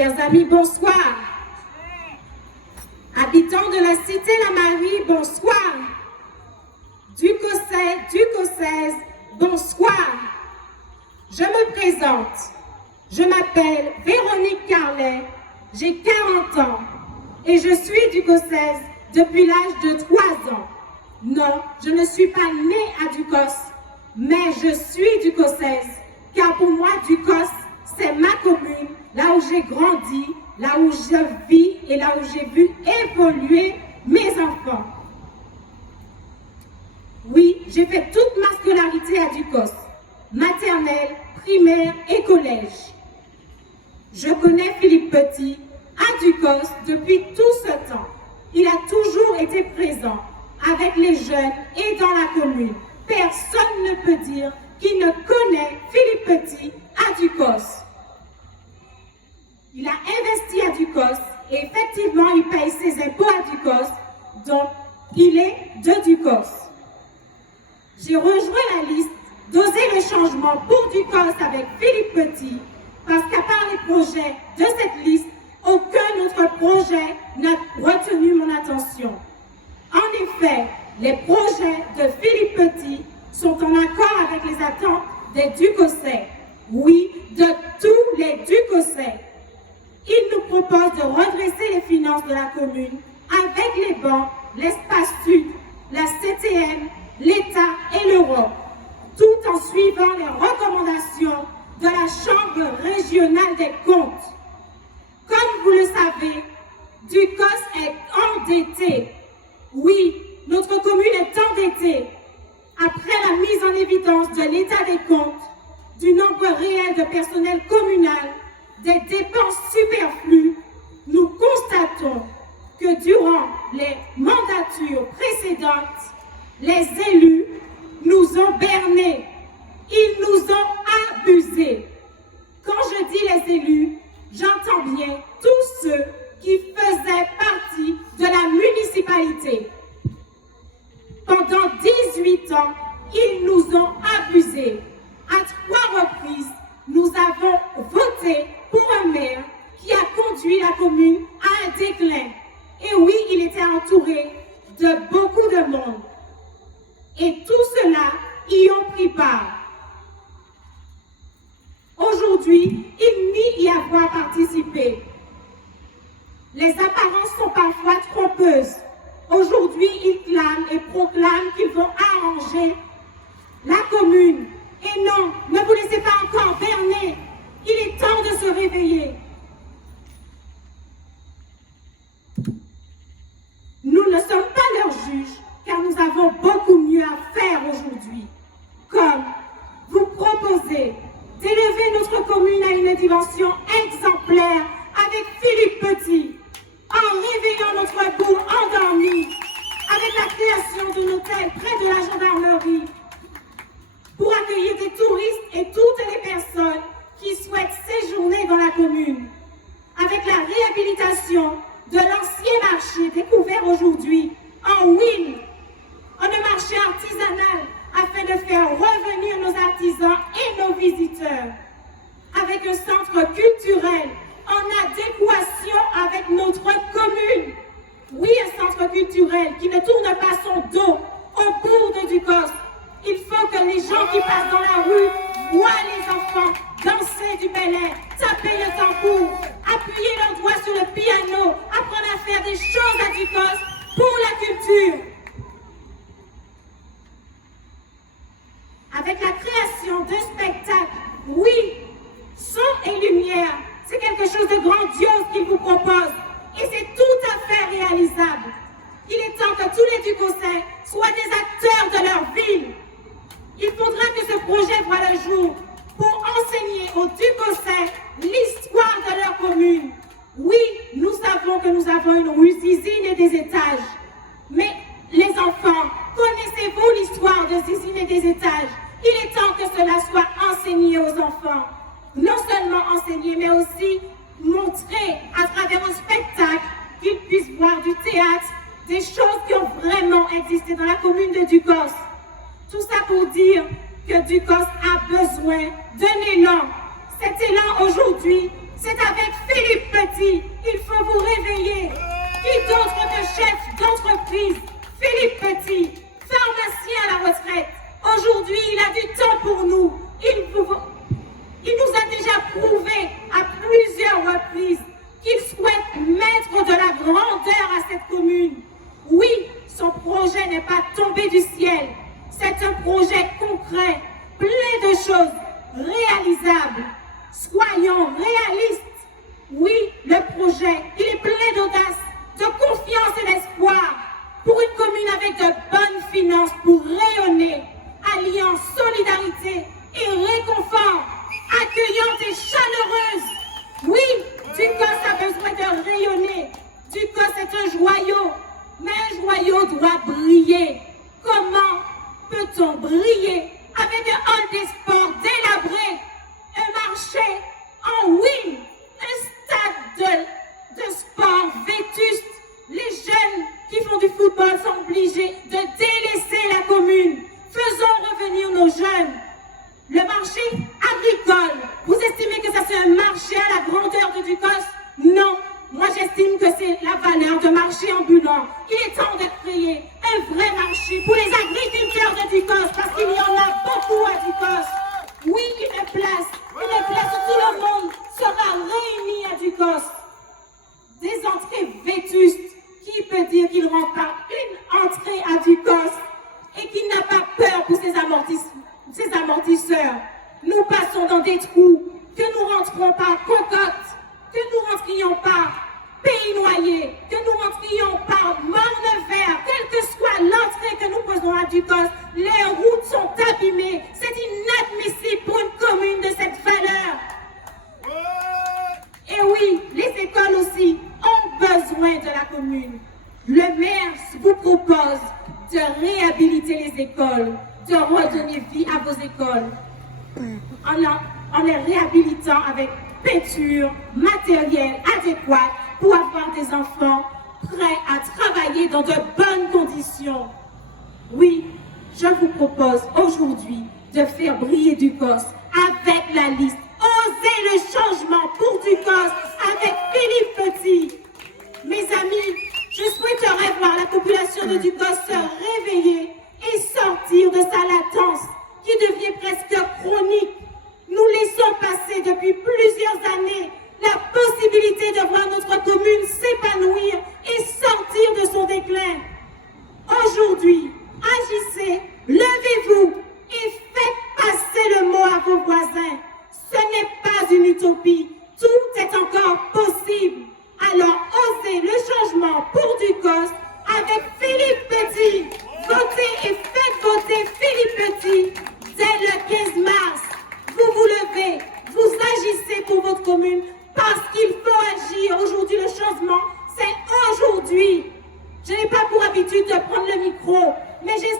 Chers amis, bonsoir. Habitants de la cité La Marie, bonsoir. Ducossaise, bonsoir. Je me présente. Je m'appelle Véronique Carlet, j'ai 40 ans et je suis ducossaise depuis l'âge de 3 ans. Non, je ne suis pas née à Ducos, mais je suis ducossaise, car pour moi, Ducos, c'est ma commune, là où j'ai grandi, là où je vis et là où j'ai vu évoluer mes enfants. Oui, j'ai fait toute ma scolarité à Ducos, maternelle, primaire et collège. Je connais Philippe Petit à Ducos depuis tout ce temps. Il a toujours été présent avec les jeunes et dans la commune. Personne ne peut dire qu'il ne connaît Philippe Petit à Ducos. Il a investi à Ducos et effectivement, il paye ses impôts à Ducos, donc il est de Ducos. J'ai rejoint la liste d'Oser le changement pour Ducos avec Philippe Petit parce qu'à part les projets de cette liste, aucun autre projet n'a retenu mon attention. En effet, les projets de Philippe Petit sont en accord avec les attentes des Ducossais. Oui, de tous les Ducossais. Il nous propose de redresser les finances de la commune avec les banques, l'espace sud, la CTM, l'État et l'Europe, tout en suivant les recommandations de la Chambre régionale des comptes. Comme vous le savez, Ducos est endetté. Oui, notre commune est endettée. Après la mise en évidence de l'état des comptes, du nombre réel de personnel communal, des dépenses superflues, nous constatons que durant les mandatures précédentes, les élus nous ont bernés. Ils nous ont abusés. Quand je dis les élus, j'entends bien tous ceux qui faisaient partie de la municipalité. Pendant 18 ans, ils nous ont abusés. À 3 reprises, nous avons voté pour un maire qui a conduit la commune à un déclin. Et oui, il était entouré de beaucoup de monde. Et tout cela y ont pris part. Aujourd'hui, il nie y avoir participé. Les apparences sont parfois trompeuses. Aujourd'hui, ils clament et proclament qu'ils vont arranger la commune. Et non, ne vous laissez pas encore berner. Il est temps de se réveiller. Nous ne sommes pas leurs juges, car nous avons beaucoup mieux à faire aujourd'hui. Comme vous proposez d'élever notre commune à une dimension exemplaire avec Philippe Petit, en réveillant notre bourg endormi, avec la création d'un hôtel près de la gendarmerie, pour accueillir des touristes et toutes les personnes qui souhaitent séjourner dans la commune, avec la réhabilitation de l'ancien marché découvert aujourd'hui en Win, un marché artisanal afin de faire revenir nos artisans et nos visiteurs, avec un centre culturel en adéquation avec notre commune. Oui, un centre culturel qui ne tourne pas son dos au bourg de Ducos. Il faut que les gens qui passent dans la rue voient les enfants danser du ballet, taper le tambour, appuyer leurs doigts sur le piano, apprendre à faire des choses à Ducos pour la culture. Avec la création de spectacles, oui, son et lumière, c'est quelque chose de grandiose qu'il vous propose et c'est tout à fait réalisable. Il est temps que tous les Ducossais soient des acteurs de leur ville. Il faudra que ce projet voie le jour pour enseigner aux Ducossais l'histoire de leur commune. Oui, nous savons que nous avons une usine et des étages. Mais les enfants, connaissez-vous l'histoire de ces usines et des étages? Il est temps que cela soit enseigné aux enfants. Non seulement enseigné, mais aussi montrer à travers un spectacle qu'ils puissent voir du théâtre, des choses qui ont vraiment existé dans la commune de Ducos. Tout ça pour dire que Ducos a besoin d'un élan. Cet élan aujourd'hui, C'est avec Philippe Petit. Il faut vous réveiller. Qui d'autre que chef d'entreprise? Philippe Petit, pharmacien à la retraite. Aujourd'hui, il a du temps pour nous. Il nous a déjà prouvé à plusieurs reprises qu'il souhaite mettre de la grandeur à cette commune. Oui, son projet n'est pas tombé du ciel. C'est un projet concret, plein de choses réalisables. Soyons réalistes. Oui, le projet, il est plein d'audace, de confiance et d'espoir pour une commune avec de bonnes finances pour rayonner, alliant solidarité et réconfort, accueillante et chaleureuse. Oui, Ducos a besoin de rayonner. Ducos est un joyau, mais un joyau doit briller. Comment peut-on briller avec un hall des sports délabré, un marché en ruine, un stade de sport vétuste? Les jeunes qui font du football sont obligés de délaisser la commune. Faisons revenir nos jeunes. Le marché agricole, vous estimez que ça c'est un marché à la grandeur de Ducos? Non, moi j'estime que c'est la valeur de marché ambulant. Il est temps de créer un vrai marché pour les agriculteurs de Ducos, parce qu'il y en a beaucoup à Ducos. Oui, une place où tout le monde sera réuni à Ducos. Des entrées vétustes. Qui peut dire qu'il ne rend pas une entrée à Ducos et qu'il n'a pas peur pour ses amortisseurs? Nous passons dans des trous, que nous rentrons par Cocotte, que nous rentrions par Pays Noyer, que nous rentrions par Morne-Vert, quelle que soit l'entrée que nous faisons à Ducos, les routes sont abîmées. C'est inadmissible pour une commune de cette valeur. Et oui, les écoles aussi ont besoin de la commune. Le maire vous propose de réhabiliter les écoles, de redonner vie à vos écoles, en les réhabilitant avec peinture, matériel adéquat pour avoir des enfants prêts à travailler dans de bonnes conditions. Oui, je vous propose aujourd'hui de faire briller Ducos avec la liste Osez le changement pour Ducos avec Philippe Petit. Mes amis, je souhaiterais voir la population de Ducos se réveiller et sortir de sa latence qui devient presque chronique. Nous laissons passer depuis plusieurs années la possibilité de voir notre commune s'épanouir et sortir de son déclin. Aujourd'hui, agissez, levez-vous et faites passer le mot à vos voisins. Ce n'est pas une utopie, tout est encore possible. Alors osez le changement pour Ducos avec Philippe Petit. Votez et faites voter Philippe Petit dès le 15 mars. Vous vous levez, vous agissez pour votre commune parce qu'il faut agir. Aujourd'hui, le changement, c'est aujourd'hui. Je n'ai pas pour habitude de prendre le micro, mais j'estime